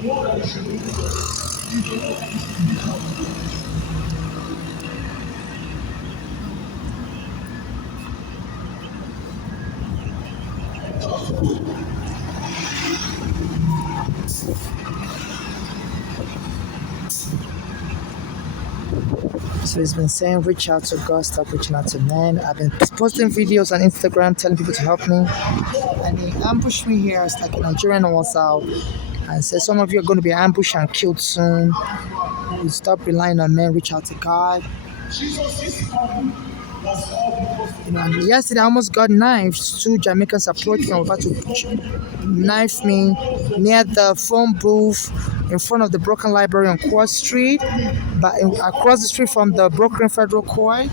So he's been saying reach out to God, stop reaching out to men. I've been posting videos on Instagram telling people to help me. And he ambushed me here. It's like a Nigerian also. And said some of you are going to be ambushed and killed soon. You stop relying on men, reach out to God. And yesterday I almost got knifed. Two Jamaicans approached me and were about to knife me near the phone booth in front of the Brooklyn Library on Court Street, but across the street from the Brooklyn Federal Court.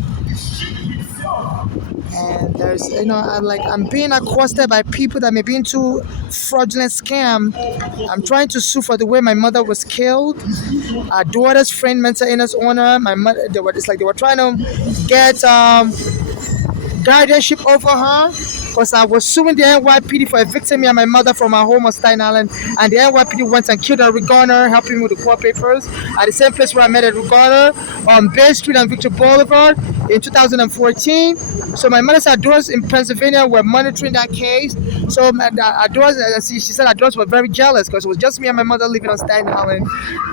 And there's, I'm being accosted by people that may be into fraudulent scam. I'm trying to sue for the way my mother was killed. Our daughter's friend, mental illness owner, my mother, they were trying to get guardianship over her because I was suing the NYPD for evicting me and my mother from our home on Staten Island, and the NYPD went and killed Eric Garner, helping me with the court papers at the same place where I met Eric Garner on Bay Street and Victor Boulevard in 2014. So my mother's adults in Pennsylvania were monitoring that case. So she said adults were very jealous because it was just me and my mother living on Staten Island,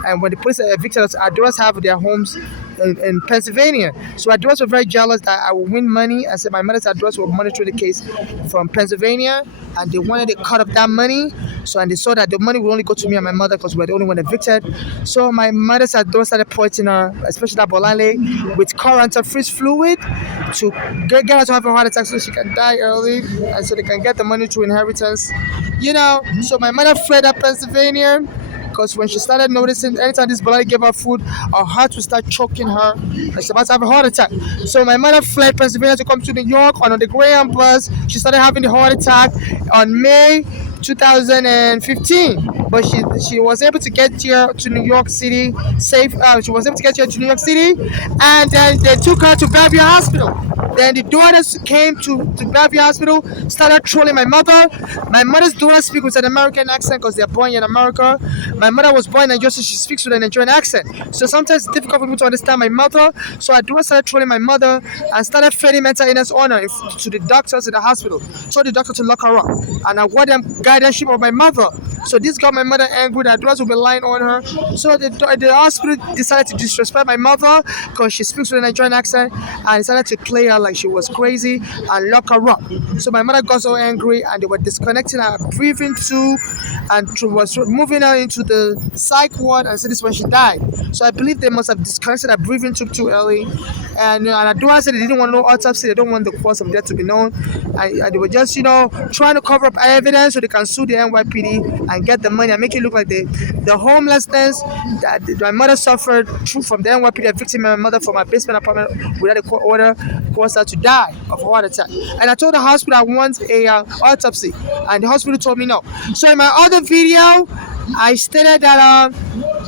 and when the police evicted us, adults have their homes in Pennsylvania. So adults were very jealous that I would win money. I said my mother's adults were monitoring the case from Pennsylvania, and they wanted to cut up that money. So, and they saw that the money would only go to me and my mother because we're the only one evicted. So my mother's adults started poisoning her, especially that Bolale, with current and freeze fluid to get her to have a heart attack so she can die early and so they can get the money through inheritance. So my mother fled up Pennsylvania because when she started noticing anytime this Bolale gave her food, her heart would start choking her and she's about to have a heart attack. So my mother fled Pennsylvania to come to New York on the Greyhound bus. She started having the heart attack on May 2015, but she was able to get here to New York City safe. She was able to get here to New York City, and then they took her to Bellevue Hospital. Then the daughters came to Bellevue Hospital, started trolling my mother. My mother's daughters speak with an American accent because they're born in America. My mother was born in Nigeria, so she speaks with a Nigerian accent. So sometimes it's difficult for people to understand my mother. So our daughters started trolling my mother and started feeding mental illness on her to the doctors in the hospital. Told the doctor to lock her up, and I want them guardianship of my mother. So this got my mother angry that drugs will be lying on her. So the hospital decided to disrespect my mother because she speaks with a Nigerian accent, and decided to play her like she was crazy and lock her up. So my mother got so angry, and they were disconnecting her breathing tube and was moving her into the psych ward, and so this is when she died. So I believe they must have disconnected her breathing tube too early. And I do said they didn't want no autopsy, they don't want the cause of death to be known. And they were just, trying to cover up evidence so they can sue the NYPD and get the money and make it look like the homelessness that my mother suffered from the NYPD evicting my mother from my basement apartment without a court order caused her to die of a heart attack. And I told the hospital I want a autopsy, and the hospital told me no. So in my other video, I stated that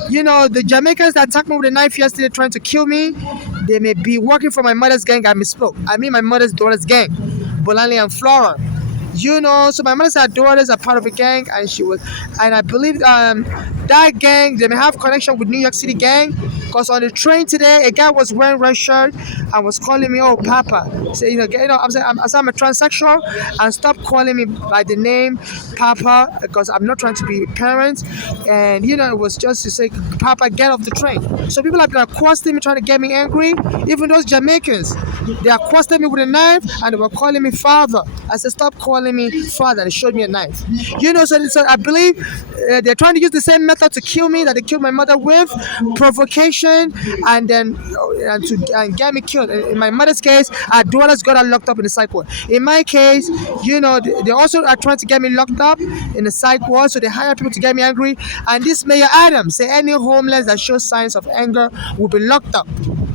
the Jamaicans that attacked me with a knife yesterday trying to kill me, they may be working for my mother's gang. I misspoke. I mean my mother's daughter's gang, Bolale and Flora. So my mother's daughters are part of a gang, and I believe that gang, they may have connection with New York City gang, because on the train today, a guy was wearing red shirt and was calling me, oh, Papa. So, I'm saying I'm a transsexual, and stop calling me by the name Papa, because I'm not trying to be a parent, and, it was just to say, Papa, get off the train. So people have been accosting me, trying to get me angry, even those Jamaicans, they accosted me with a knife, and they were calling me father. I said, stop calling me father. They showed me a knife. So I believe they're trying to use the same method to kill me that they killed my mother with, provocation, and then and get me killed. In my mother's case, our daughters got her locked up in the psych ward. In my case, they also are trying to get me locked up in the psych ward, so they hire people to get me angry. And this Mayor Adams say any homeless that shows signs of anger will be locked up.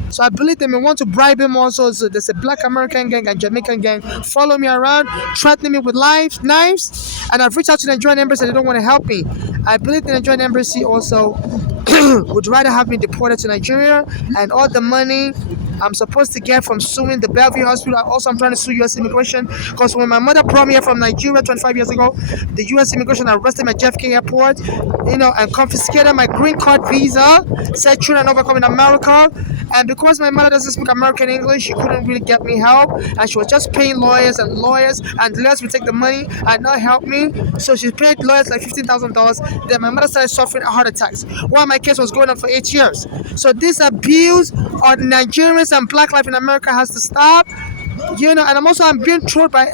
So I believe they may want to bribe him also. So there's a Black American gang and Jamaican gang follow me around, threatening me with knives. And I've reached out to the Nigerian embassy, they don't want to help me. I believe the Nigerian embassy also would rather have me deported to Nigeria, and all the money I'm supposed to get from suing the Bellevue Hospital. Also, I'm trying to sue U.S. Immigration because when my mother brought me here from Nigeria 25 years ago, the U.S. Immigration arrested my JFK airport, and confiscated my green card visa, said children never come in America. And because my mother doesn't speak American English, she couldn't really get me help, and she was just paying lawyers, and lawyers would take the money and not help me. So she paid lawyers like $15,000. Then my mother started suffering heart attacks while my case was going on for 8 years. So this abuse on Nigerians and Black life in America has to stop. And I'm being trolled by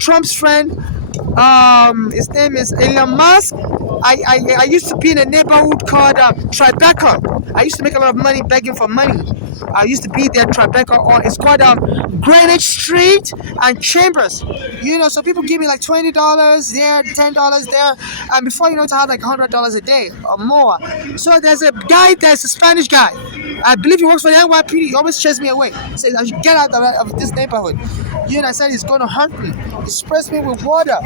Trump's friend. His name is Elon Musk. I used to be in a neighborhood called Tribeca. I used to make a lot of money begging for money. I used to be there, Tribeca, or it's called Greenwich Street and Chambers. So people give me like $20 there, $10 there, and before you know it, I have like $100 a day or more. So there's a Spanish guy. I believe he works for the NYPD. He always chases me away. He says I should get out of this neighborhood. I said he's going to hurt me. He sprays me with water.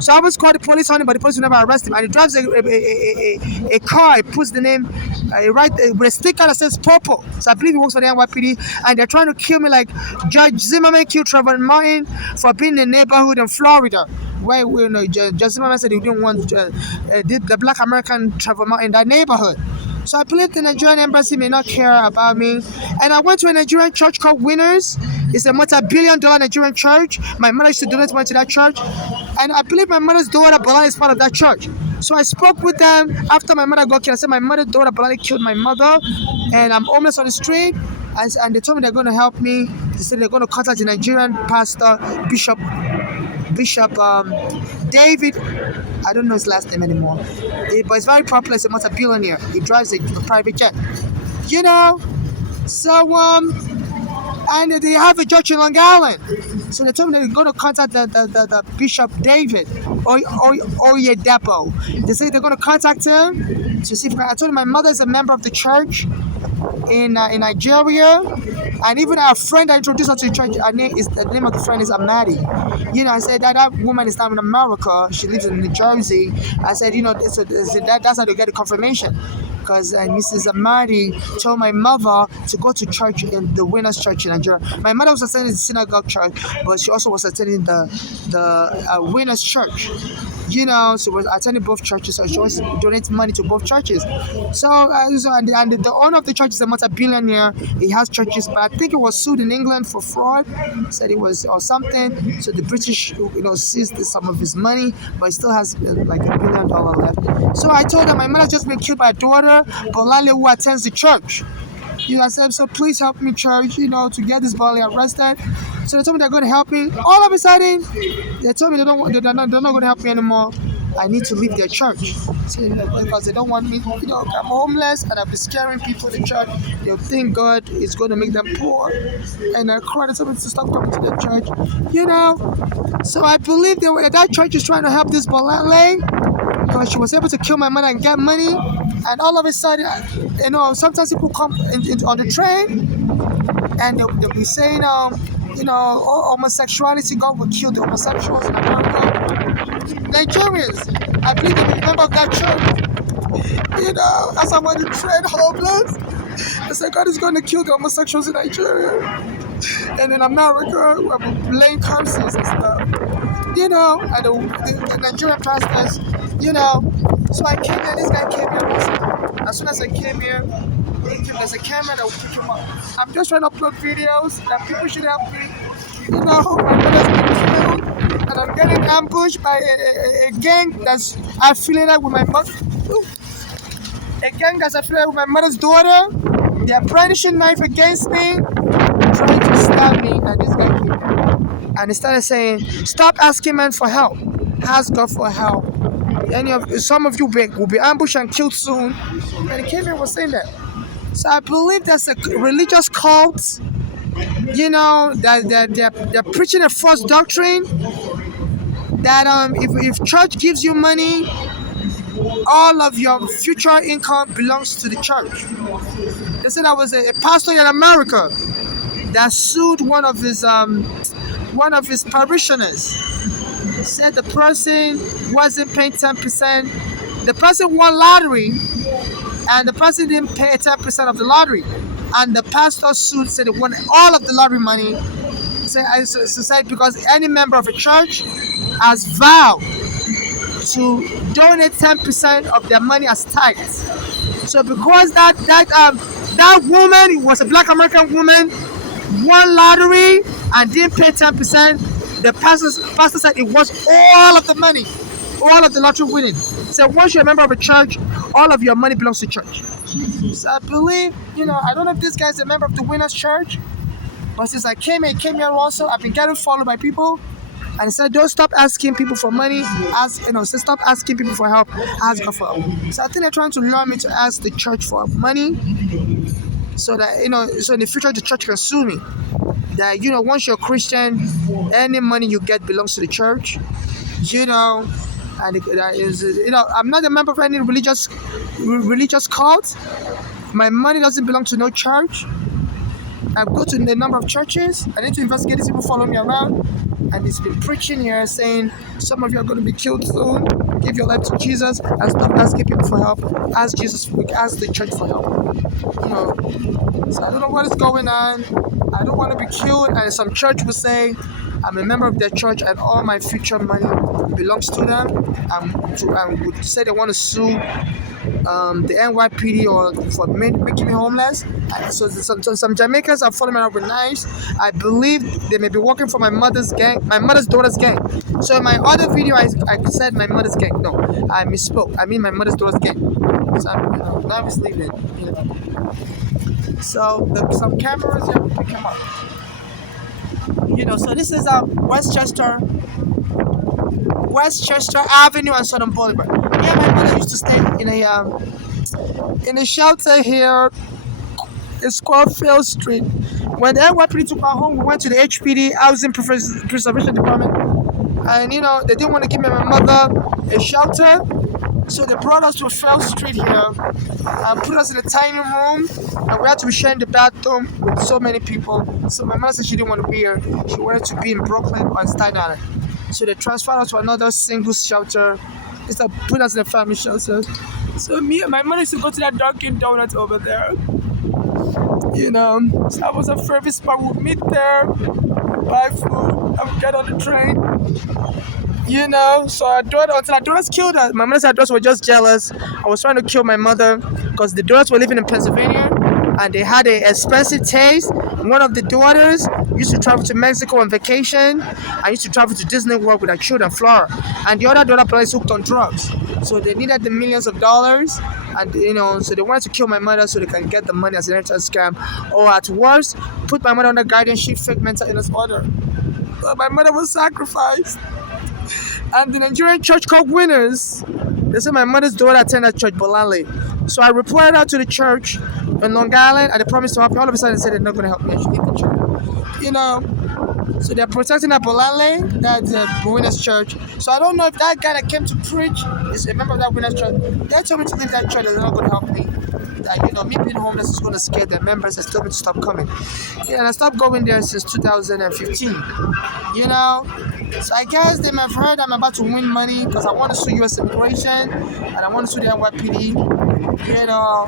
So I always call the police on him, but the police will never arrest him. And he drives a car. He puts the name with a sticker that says Popo. So I believe he works for the NYPD, and they're trying to kill me like Judge Zimmerman killed Trayvon Martin for being in a neighborhood in Florida where Judge Zimmerman said he didn't want the Black American Trayvon Martin in that neighborhood. So I believe the Nigerian embassy may not care about me. And I went to a Nigerian church called Winners. It's a multi-billion-dollar Nigerian church. My mother used to donate money to that church. And I believe my mother's daughter, Bola, is part of that church. So I spoke with them after my mother got killed. I said my mother's daughter, Bola, killed my mother. And I'm homeless on the street. And they told me they're going to help me. They said they're going to contact the Nigerian pastor, Bishop David. I don't know his last name anymore, but he's very popular. He's a multi-billionaire. He drives a private jet. So and they have a church in Long Island. So they told me they're going to contact the Bishop David Oyedepo. They say they're going to contact him to see if I told him my mother is a member of the church in Nigeria, and even our friend that introduced her to the church, the name of the friend is Amadi. I said that woman is now in America. She lives in New Jersey. I said, that's how they get the confirmation. Because Mrs. Amadi told my mother to go to church in the Winners Church in Nigeria. My mother was attending the synagogue church, but she also was attending the Winners Church. She was attending both churches, so she was donating money to both churches. And the owner of the church is a multi-billionaire. He has churches, but I think he was sued in England for fraud. Said it was or something. So the British, seized some of his money, but he still has like $1 billion left. So I told her my mother just been killed by a daughter, Bolale, who attends the church. I said, so please help me, church, to get this boy arrested. So they told me they're going to help me. All of a sudden, they told me they're not going to help me anymore. I need to leave their church. So, because they don't want me, I'm homeless and I'm scaring people in the church. They'll think God is going to make them poor. And I cried to to stop coming to the church, So I believe that church is trying to help this Bolale because she was able to kill my mother and get money. And all of a sudden, sometimes people come on the train and they'll be saying, homosexuality, God will kill the homosexuals in America. Nigerians, I believe they'll be a member of that church. As I'm on the train, homeless, I said, God is going to kill the homosexuals in Nigeria. And in America, we're laying curses and stuff. And the Nigerian pastors, So I came here, this guy came here also. As soon as I came here, there's a camera that will pick him up. I'm just trying to upload videos that people should help me. My mother's been killed, and I'm getting ambushed by a gang that's affiliated with my mother. A gang that's affiliated with my mother's daughter. They're brandishing knife against me, trying to stab me, and this guy came here. And he started saying, stop asking men for help. Ask God for help. Some of you will be ambushed and killed soon. And he came here and was saying that. So I believe there's a religious cult, that they're preaching a false doctrine that if church gives you money, all of your future income belongs to the church. They said there was a pastor in America that sued one of his parishioners. Said the person wasn't paying 10%. The person won lottery, and the person didn't pay 10% of the lottery. and the pastor sued, said they wanted all of the lottery money. Said because any member of a church has vowed to donate 10% of their money as tithes. So because that woman was a Black American woman, won lottery and didn't pay 10%, the pastor said it was all of the money, all of the lottery winning. So once you're a member of a church, all of your money belongs to church. So I believe, I don't know if this guy's a member of the Winners Church, but since I came here also, I've been getting followed by people. And he said, don't stop asking people for money. Stop asking people for help. Ask God for help. So I think they're trying to learn me to ask the church for money, so that so in the future the church can sue me. That once you're a Christian, any money you get belongs to the church. And that is, I'm not a member of any religious cult. My money doesn't belong to no church. I go to the number of churches. I need to investigate these people following me around. And he's been preaching here saying some of you are going to be killed soon. Give your life to Jesus and stop asking people for help. Ask the church for help. So I don't know what is going on. I don't want to be killed. And some church will say I'm a member of their church and all my future money belongs to them. And would say they want to sue the NYPD or for making me homeless. So some Jamaicans are following me around with knives. I believe they may be working for my mother's daughter's gang. So in my other video, I said my mother's gang. No, I misspoke. I mean my mother's daughter's gang. So I'm not misleading. So some cameras here will pick them up. So this is Westchester Avenue and Southern Boulevard. Yeah, my mother used to stay in a shelter here in Squarefield Street. When the NYPD took her home, we went to the HPD Housing Preservation Department, and they didn't want to give me and my mother a shelter, so they brought us to Field Street here and put us in a tiny room, and we had to be sharing the bathroom with so many people. So my mother said she didn't want to be here; she wanted to be in Brooklyn or in Staten Island. So they transferred us to another single shelter. Instead of putting us in a family shelter. So me and my mother used to go to that Dunkin' Donuts over there. So that was our favorite spot. We'd meet there, buy food, and get on the train. So until our daughters killed us. My mother said our daughters were just jealous. I was trying to kill my mother because the daughters were living in Pennsylvania and they had an expensive taste. One of the daughters used to travel to Mexico on vacation. I used to travel to Disney World with our children, Flora. And the other daughter probably hooked on drugs. So they needed the millions of dollars. And, so they wanted to kill my mother so they can get the money as an inheritance scam. Or at worst, put my mother under guardianship, fake mental illness order. But my mother was sacrificed. And the Nigerian church called Winners, they said my mother's daughter attended church, Bolale. So I reported out to the church in Long Island, and they promised to help me. All of a sudden, they said they're not going to help me. I should leave the church. So they're protecting that Bolale, that's the Winners Church. So I don't know if that guy that came to preach is a member of that Winners Church. They told me to leave that church, they're not going to help me. That, me being homeless is going to scare their members and told me to stop coming. And I stopped going there since 2015. So I guess they might have heard I'm about to win money because I want to sue U.S. Immigration and I want to sue the NYPD.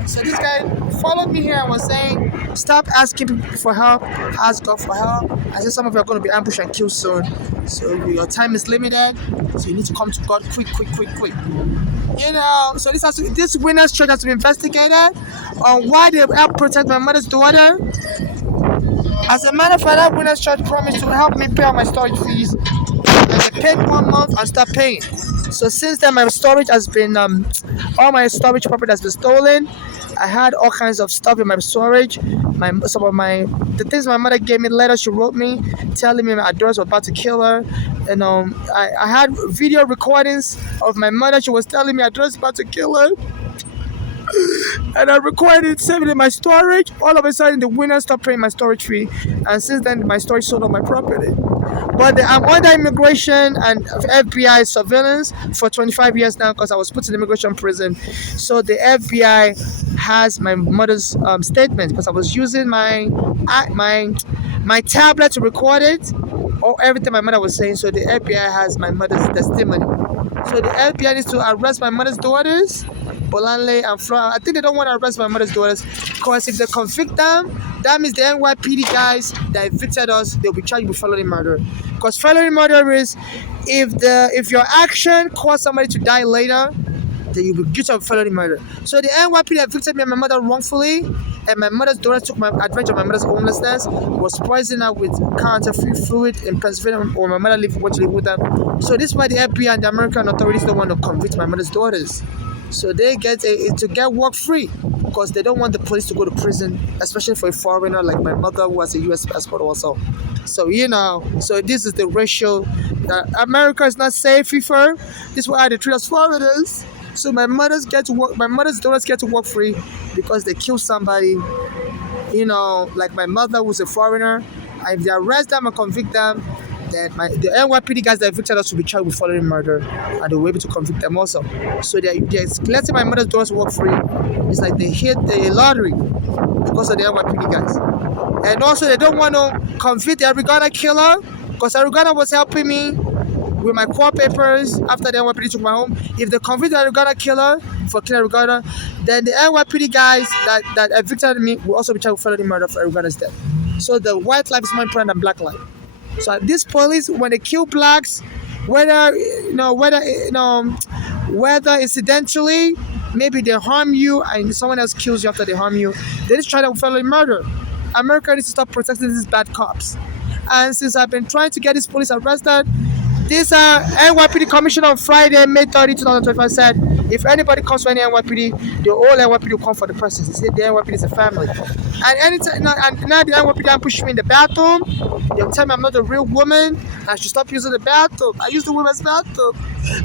So this guy followed me here and was saying, stop asking people for help, ask God for help. I said some of you are going to be ambushed and killed soon. So your time is limited. So you need to come to God quick. So this Winners Church has to be investigated on why they help protect my mother's daughter. As a matter of fact, that Winners Church promised to help me pay all my storage fees. And they paid 1 month and stopped paying. So since then, my storage has been, all my storage property has been stolen. I had all kinds of stuff in my storage. The things my mother gave me, letters she wrote me, telling me my daughters were about to kill her. And I had video recordings of my mother. She was telling me her daughters were about to kill her. And I recorded it, saved it in my storage. All of a sudden, the winner stopped paying my storage fee, and since then, my storage sold all my property. But I'm under immigration and FBI surveillance for 25 years now because I was put in immigration prison. So the FBI has my mother's statement because I was using my tablet to record it or everything my mother was saying. So the FBI has my mother's testimony. So the FBI needs to arrest my mother's daughters, Bolanle and Flora. I think they don't want to arrest my mother's daughters because if they convict them, that means the NYPD guys that evicted us, they'll be charged with felony murder. Because felony murder is if your action caused somebody to die later, then you'll be guilty of felony murder. So the NYPD evicted me and my mother wrongfully, and my mother's daughter took advantage of my mother's homelessness, was poisoned her with counterfeit fluid in Pennsylvania, or my mother went to live with them. So this is why the FBI and the American authorities don't want to convict my mother's daughters. So they get to get work free because they don't want the police to go to prison, especially for a foreigner like my mother who has a U.S. passport also. So so this is the ratio that America is not safe for. This is why they treat us foreigners. So my mother's daughters get to work free because they kill somebody, like my mother who's a foreigner. And if they arrest them and convict them, then the NYPD guys that evicted us will be charged with felony murder, and they'll be able to convict them also. So they're letting my mother's daughters work free. It's like they hit the lottery because of the NYPD guys. And also they don't want to convict the Arigana killer because Arigana was helping me with my court papers after the NYPD took my home. If they convict the Arigana killer for killing Arigana, then the NYPD guys that evicted me will also be charged with felony murder for Arigana's death. So the white life is more important than black life. So this police, when they kill blacks, whether incidentally, maybe they harm you and someone else kills you after they harm you, they just try to felony murder. America needs to stop protecting these bad cops. And since I've been trying to get these police arrested, this NYPD commissioner on Friday, May 30, 2025 said, if anybody comes for any NYPD, the whole NYPD will come for the person. He said the NYPD is a family. And anytime, now the NYPD push me in the bathroom, they'll tell me I'm not a real woman, I should stop using the bathroom. I use the women's bathroom.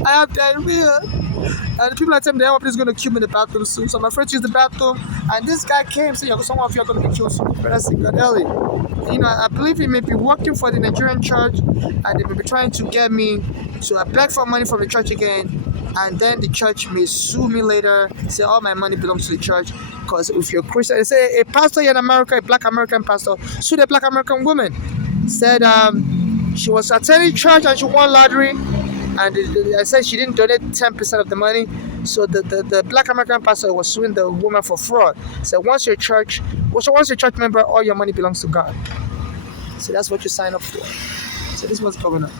I have diarrhea. And the people are telling me the NYPD is going to kill me in the bathroom soon. So I'm afraid to use the bathroom. And this guy came saying, some of you are going to be killed soon. But I said, God, Ellie. I believe he may be working for the Nigerian church, and they may be trying to get me to beg for money from the church again, and then the church may sue me later, say all my money belongs to the church. Because if you're Christian, they say a pastor in America, a black American pastor, sued a black American woman, said she was attending church and she won lottery, and I said she didn't donate 10% of the money. So the black American pastor was suing the woman for fraud. So once you're a church member, all your money belongs to God. So that's what you sign up for. So this was going on.